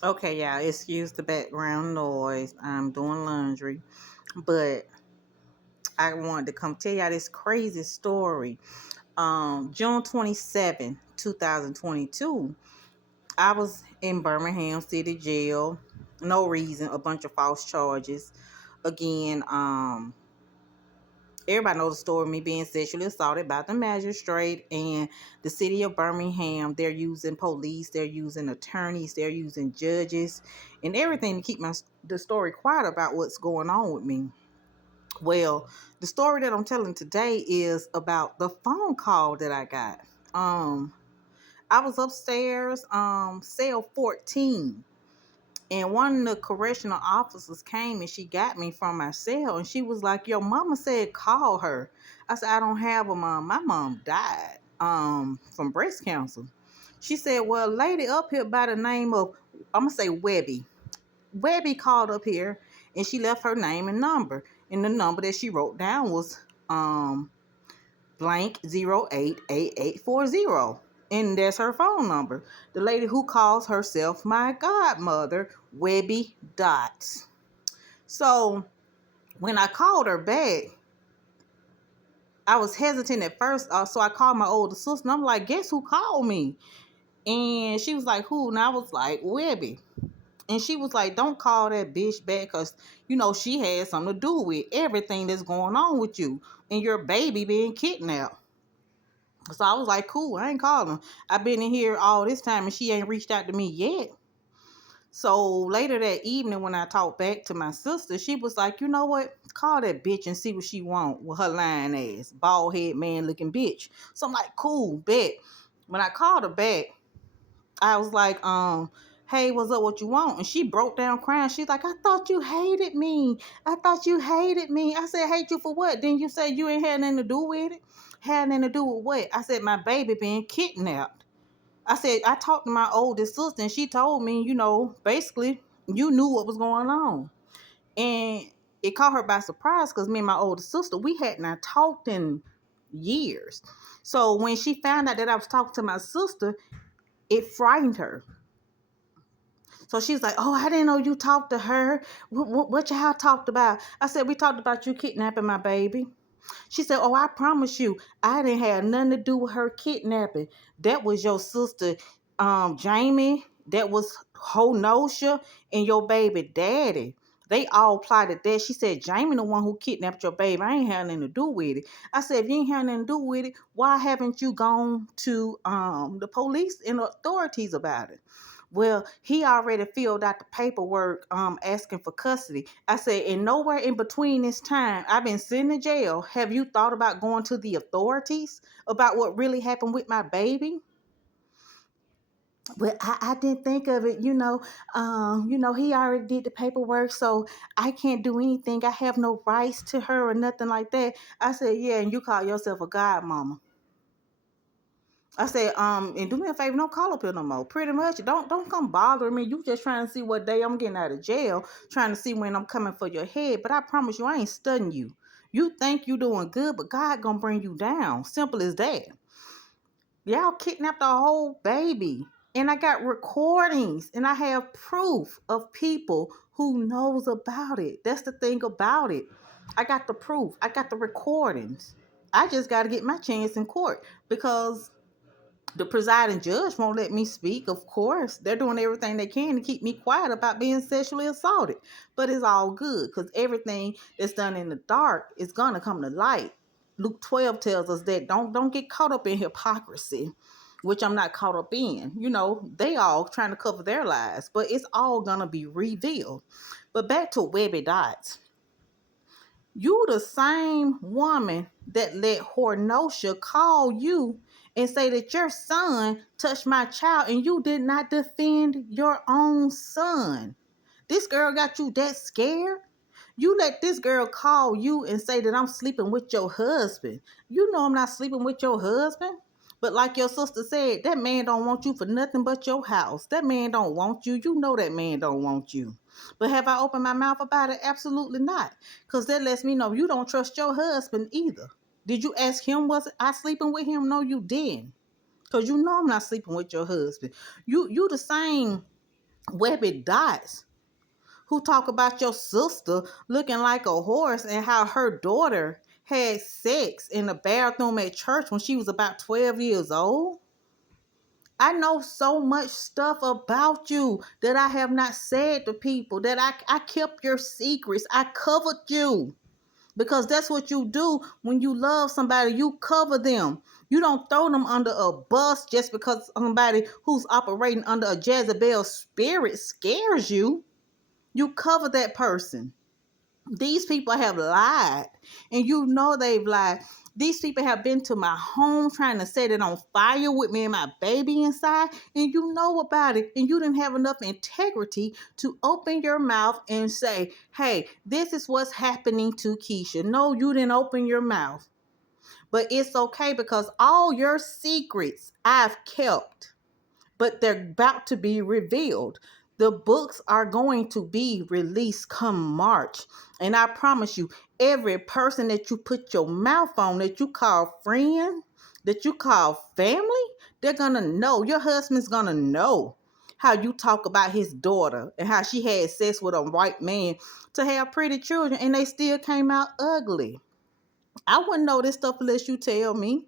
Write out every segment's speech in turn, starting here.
Okay, y'all, excuse the background noise. I'm doing laundry, but I wanted to come tell y'all this crazy story. June 27, 2022, I was in Birmingham City Jail. No reason, a bunch of false charges. Again, everybody knows the story of me being sexually assaulted by the magistrate and the city of Birmingham. They're using police, they're using attorneys, they're using judges and everything to keep the story quiet about what's going on with me. Well, the story that I'm telling today is about the phone call that I got. Um, I was upstairs, cell 14, and one of the correctional officers came and she got me from my cell and she was like, "Your mama said call her." I said, "I don't have a mom. My mom died from breast cancer." She said, "Well, a lady up here by the name of, I'm gonna say Webbie. Webbie called up here and she left her name and number. And the number that she wrote down was blank 088840. And that's her phone number. The lady who calls herself my godmother, Webbie Datts." So when I called her back, I was hesitant at first. So I called my older sister and I'm like, "Guess who called me?" And she was like, "Who?" And I was like, "Webbie." And she was like, "Don't call that bitch back because, she had something to do with everything that's going on with you and your baby being kidnapped." So I was like, "Cool, I ain't calling her. I've been in here all this time and she ain't reached out to me yet." So later that evening when I talked back to my sister, she was like, "You know what? Call that bitch and see what she want with her lying ass, bald head man looking bitch." So I'm like, "Cool, bet." When I called her back, I was like, "Hey, what's up? What you want?" And she broke down crying. She's like, "I thought you hated me. I thought you hated me." I said, "Hate you for what? Then you say you ain't had nothing to do with it?" "Had nothing to do with what?" I said, "My baby being kidnapped." I said, "I talked to my oldest sister and she told me, basically you knew what was going on." And it caught her by surprise because me and my oldest sister, we had not talked in years. So when she found out that I was talking to my sister, it frightened her. So she's like, "Oh, I didn't know you talked to her. What y'all talked about?" I said, "We talked about you kidnapping my baby." She said, "Oh, I promise you, I didn't have nothing to do with her kidnapping. That was your sister, Jamie. That was Honosha and your baby daddy. They all plotted that." She said, "Jamie, the one who kidnapped your baby. I ain't had nothing to do with it." I said, "If you ain't had nothing to do with it, why haven't you gone to the police and authorities about it?" "Well, he already filled out the paperwork asking for custody." I said, "And nowhere in between this time, I've been sitting in jail. Have you thought about going to the authorities about what really happened with my baby?" "Well, I didn't think of it, he already did the paperwork, so I can't do anything. I have no rights to her or nothing like that." I said, "Yeah, and you call yourself a godmama." I said, "And do me a favor, don't call up here no more. Pretty much, don't come bothering me. You just trying to see what day I'm getting out of jail, trying to see when I'm coming for your head. But I promise you, I ain't studying you. You think you doing good, but God gonna bring you down. Simple as that." Y'all kidnapped a whole baby. And I got recordings and I have proof of people who knows about it. That's the thing about it. I got the proof. I got the recordings. I just got to get my chance in court because the presiding judge won't let me speak. Of course, they're doing everything they can to keep me quiet about being sexually assaulted. But it's all good because everything that's done in the dark is gonna come to light. Luke 12 tells us that don't get caught up in hypocrisy, which I'm not caught up in. They all trying to cover their lies, but it's all gonna be revealed. But back to Webbie Dots. You the same woman that let Hornosha call you and say that your son touched my child and you did not defend your own son. This girl got you that scared? You let this girl call you and say that I'm sleeping with your husband. You know I'm not sleeping with your husband. But like your sister said, that man don't want you for nothing but your house. That man don't want you. You know that man don't want you. But have I opened my mouth about it? Absolutely not. Because that lets me know you don't trust your husband either. Did you ask him, was I sleeping with him? No, you didn't. Because you know I'm not sleeping with your husband. You the same Webbie Datts, who talk about your sister looking like a horse and how her daughter had sex in the bathroom at church when she was about 12 years old. I know so much stuff about you that I have not said to people, that I kept your secrets. I covered you because that's what you do when you love somebody. You cover them. You don't throw them under a bus just because somebody who's operating under a Jezebel spirit scares you. You cover that person. These people have lied, and you know they've lied. These people have been to my home trying to set it on fire with me and my baby inside, and you know about it, and you didn't have enough integrity to open your mouth and say, hey, this is what's happening to Keisha. No, you didn't open your mouth. But it's okay because all your secrets I've kept, but they're about to be revealed. The books are going to be released come March. And I promise you, every person that you put your mouth on, that you call friend, that you call family, they're going to know. Your husband's going to know how you talk about his daughter and how she had sex with a white man to have pretty children and they still came out ugly. I wouldn't know this stuff unless you tell me.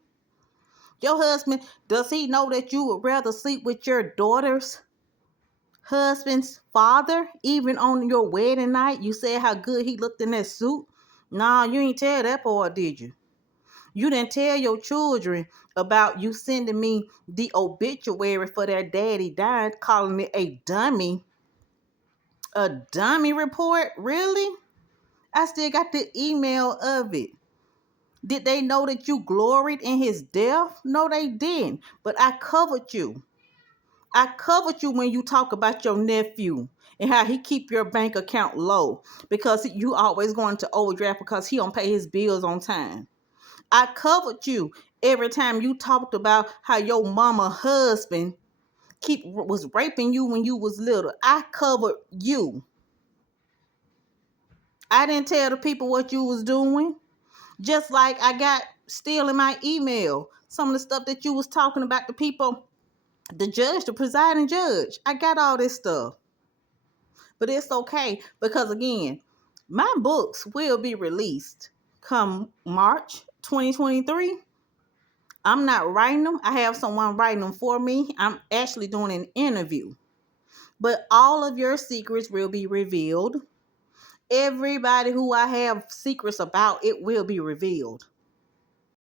Your husband, does he know that you would rather sleep with your daughter's husband's father, even on your wedding night? You said how good he looked in that suit. Nah, you ain't tell that part, did you? You didn't tell your children about you sending me the obituary for their daddy died, calling it a dummy. A dummy report? Really? I still got the email of it. Did they know that you gloried in his death? No, they didn't. But I covered you. I covered you when you talk about your nephew and how he keep your bank account low because you always going to overdraft because he don't pay his bills on time. I covered you every time you talked about how your mama husband was raping you when you was little. I covered you. I didn't tell the people what you was doing. Just like I got still in my email some of the stuff that you was talking about the people, the judge, the presiding judge. I got all this stuff. But it's okay because, again, my books will be released come March 2023. I'm not writing them. I have someone writing them for me. I'm actually doing an interview. But all of your secrets will be revealed. Everybody who I have secrets about, it will be revealed.